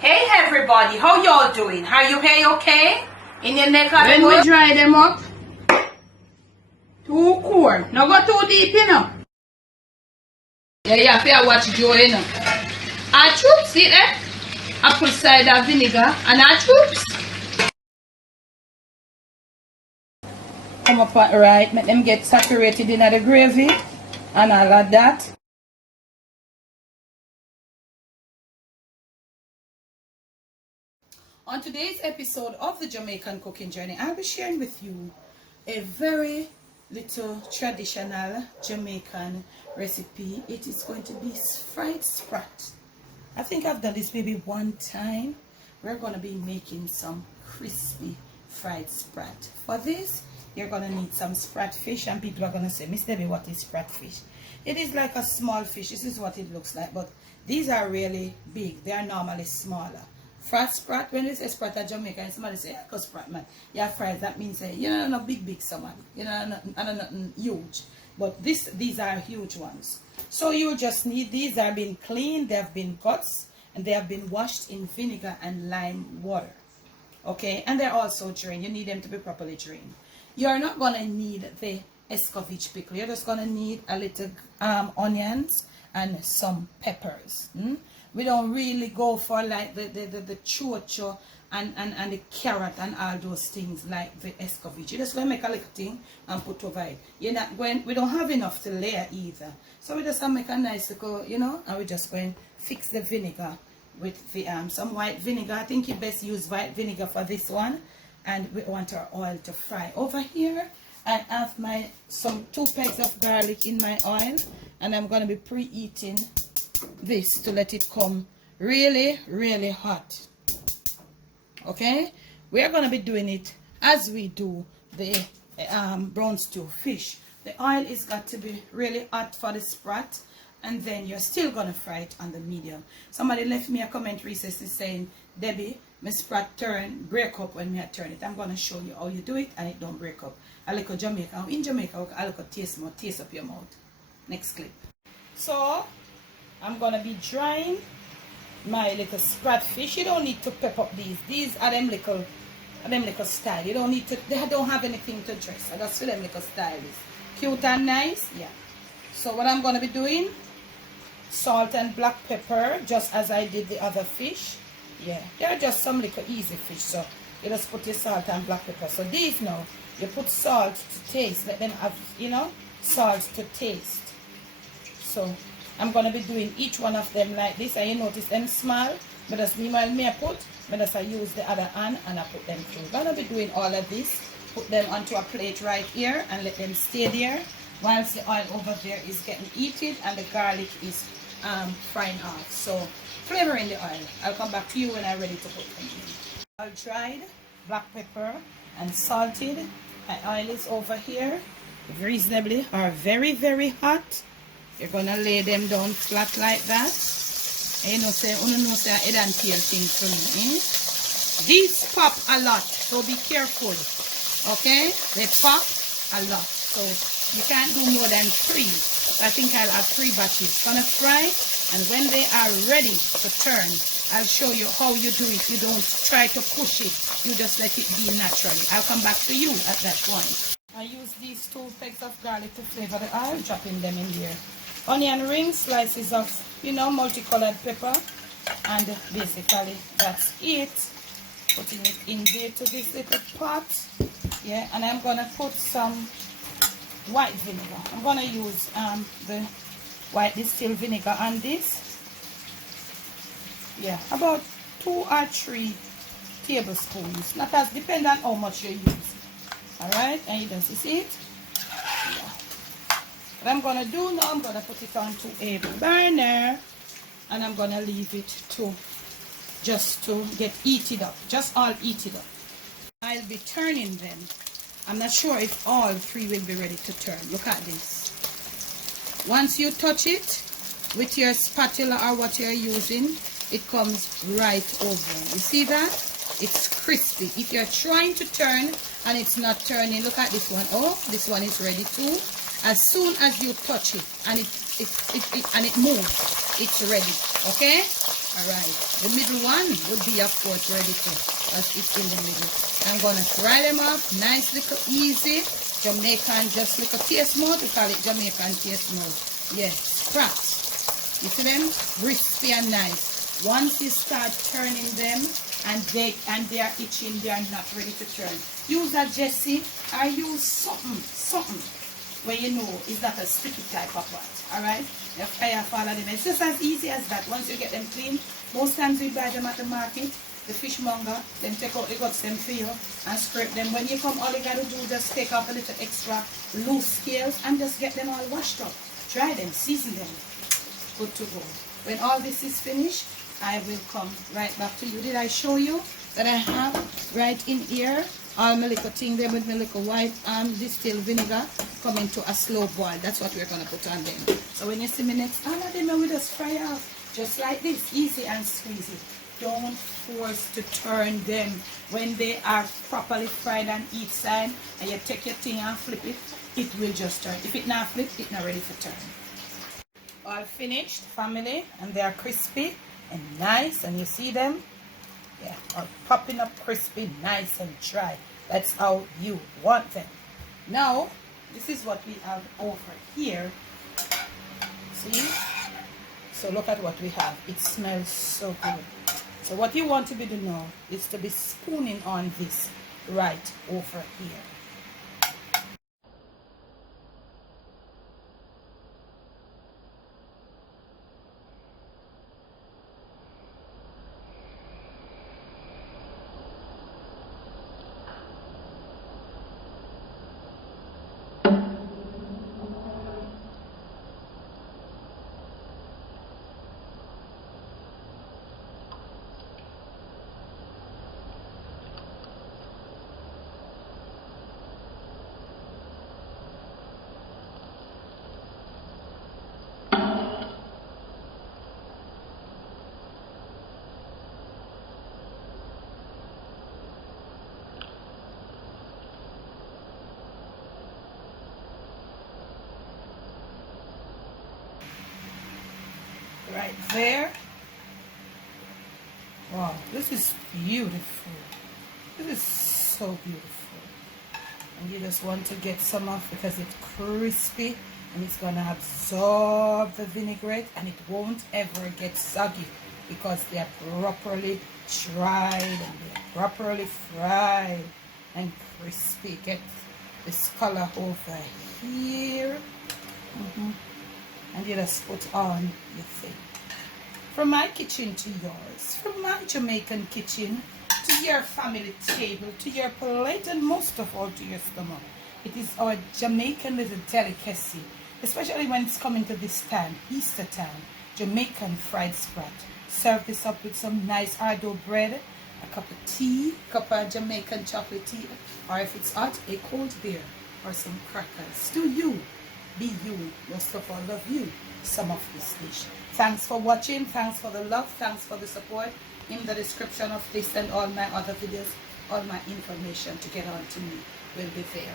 Hey everybody, how y'all doing? Are you okay? In your neck? When we dry them up, too cold. Now go too deep, you know. Yeah, you have to watch Joe, you know. Our troops, see that? Apple cider vinegar and our troops. Come up right, make them get saturated in the gravy and all of that. On today's episode of the Jamaican Cooking Journey, I'll be sharing with you a very little traditional Jamaican recipe. It is going to be fried sprat. I think I've done this maybe one time. We're going to be making some crispy fried sprat. For this, you're going to need some sprat fish, and people are going to say, Miss Debbie, what is sprat fish? It is like a small fish. This is what it looks like, but these are really big. They are normally smaller. Fried sprat, when they say sprat at Jamaica, and somebody say, yeah, sprat, man, yeah, fried, that means, you know, not big someone, you know, nothing huge. But these are huge ones. So you just need, these are been cleaned, they have been cut, and they have been washed in vinegar and lime water. Okay, and they're also drained. You need them to be properly drained. You're not going to need the escovitch pickle. You're just going to need a little onions and some peppers. We don't really go for like the chocho and the carrot and all those things like the escovitch. You're just going to make a little thing and put over it. You're not going, we don't have enough to layer either. So we just make a nice little, you know, and we're just going to fix the vinegar with the some white vinegar. I think you best use white vinegar for this one. And we want our oil to fry. Over here, I have some 2 pegs of garlic in my oil. And I'm going to be preheating this to let it come really, really hot. Okay? We are going to be doing it as we do the brown stew fish. The oil is got to be really hot for the sprat. And then you're still going to fry it on the medium. Somebody left me a comment recently saying, Debbie, my sprat break up when I turn it. I'm going to show you how you do it and it don't break up. I like a Jamaica. In Jamaica, I like a taste up your mouth. Next clip. So, I'm going to be drying my little sprat fish. You don't need to pep up these. These are them little style. You don't need to, they don't have anything to dress. I just feel them little styles. Cute and nice. Yeah. So what I'm going to be doing, salt and black pepper, just as I did the other fish. Yeah, they're just some little easy fish, so you just put your salt and black pepper. So these now, you put salt to taste, let them have, you know, salt to taste. So I'm going to be doing each one of them like this, and you notice them small, but that's me I use the other hand and I put them through. I'm going to be doing all of this, put them onto a plate right here and let them stay there whilst the oil over there is getting heated and the garlic is frying off. So flavor in the oil. I'll come back to you when I'm ready to put them in. All dried, black pepper and salted. My oil is over here, reasonably or very, very hot. You're gonna lay them down flat like that. And you know, say head and tail thing for me. These pop a lot, so be careful. Okay? They pop a lot. So you can't do more than 3. I think I'll have 3 batches. Gonna fry, and when they are ready to turn, I'll show you how you do it. You don't try to push it. You just let it be naturally. I'll come back to you at that point. I use these 2 pegs of garlic to flavor the oil, dropping them in there. Onion rings, slices of, you know, multicolored pepper, and basically that's it. Putting it in there to this little pot. Yeah, and I'm gonna put some white vinegar. I'm gonna use the white distilled vinegar on this. Yeah, about 2 or 3 tablespoons. Not as depend on how much you use. Alright, and you just see it. Yeah. What I'm gonna do now, I'm gonna put it onto a burner and I'm gonna leave it to just to get heated up. Just all heated up. I'll be turning them. I'm not sure if all 3 will be ready to turn. Look at this. Once you touch it with your spatula or what you're using, it comes right over. You see that? It's crispy. If you're trying to turn and it's not turning, look at this one. Oh, this one is ready too. As soon as you touch it and it moves, it's ready. Okay? Alright, the middle one would be of course ready to, as it's in the middle. I'm gonna fry them up, nice little easy, Jamaican, just like a taste mode, we call it Jamaican taste mode. Yes, Sprat. You see them? Crispy and nice. Once you start turning them and they are itching, they are not ready to turn. Use a Jessie or use something where you know it's not a sticky type of pot. Alright? You fry off all of them. It's just as easy as that. Once you get them clean, most times we buy them at the market, the fishmonger, then take out the guts them for you and scrape them. When you come, all you gotta do is just take off a little extra loose scales and just get them all washed up. Dry them, season them. Good to go. When all this is finished, I will come right back to you. Did I show you that I have right in here all my little thing there with my little white distilled vinegar coming to a slow boil? That's what we're going to put on them. So when you see me next, all of them will just fry off just like this, easy and squeezy. Don't force to turn them when they are properly fried on each side, and you take your thing and flip it, it will just turn. If it not flip, it's not ready to turn. All finished, family, and they are crispy and nice, and you see them, yeah, are popping up crispy, nice and dry. That's how you want them. Now this is what we have over here. See, so look at what we have. It smells so good. So what you want to be doing now is to be spooning on this right over here. Right there. Wow, this is beautiful. This is so beautiful. And you just want to get some off because it's crispy and it's going to absorb the vinaigrette, and it won't ever get soggy because they are properly dried and they are properly fried and crispy. Get this color over here. And you just put on your thing. From my kitchen to yours, from my Jamaican kitchen to your family table, to your plate, and most of all to your stomach. It is our Jamaican little delicacy, especially when it's coming to this time, Easter time, Jamaican fried sprat. Serve this up with some nice hard-dough bread, a cup of tea, cup of Jamaican chocolate tea, or if it's hot, a cold beer or some crackers. Do you, be you, most of all love you, some of this dish. Thanks for watching, thanks for the love, thanks for the support. In the description of this and all my other videos, all my information to get on to me will be there.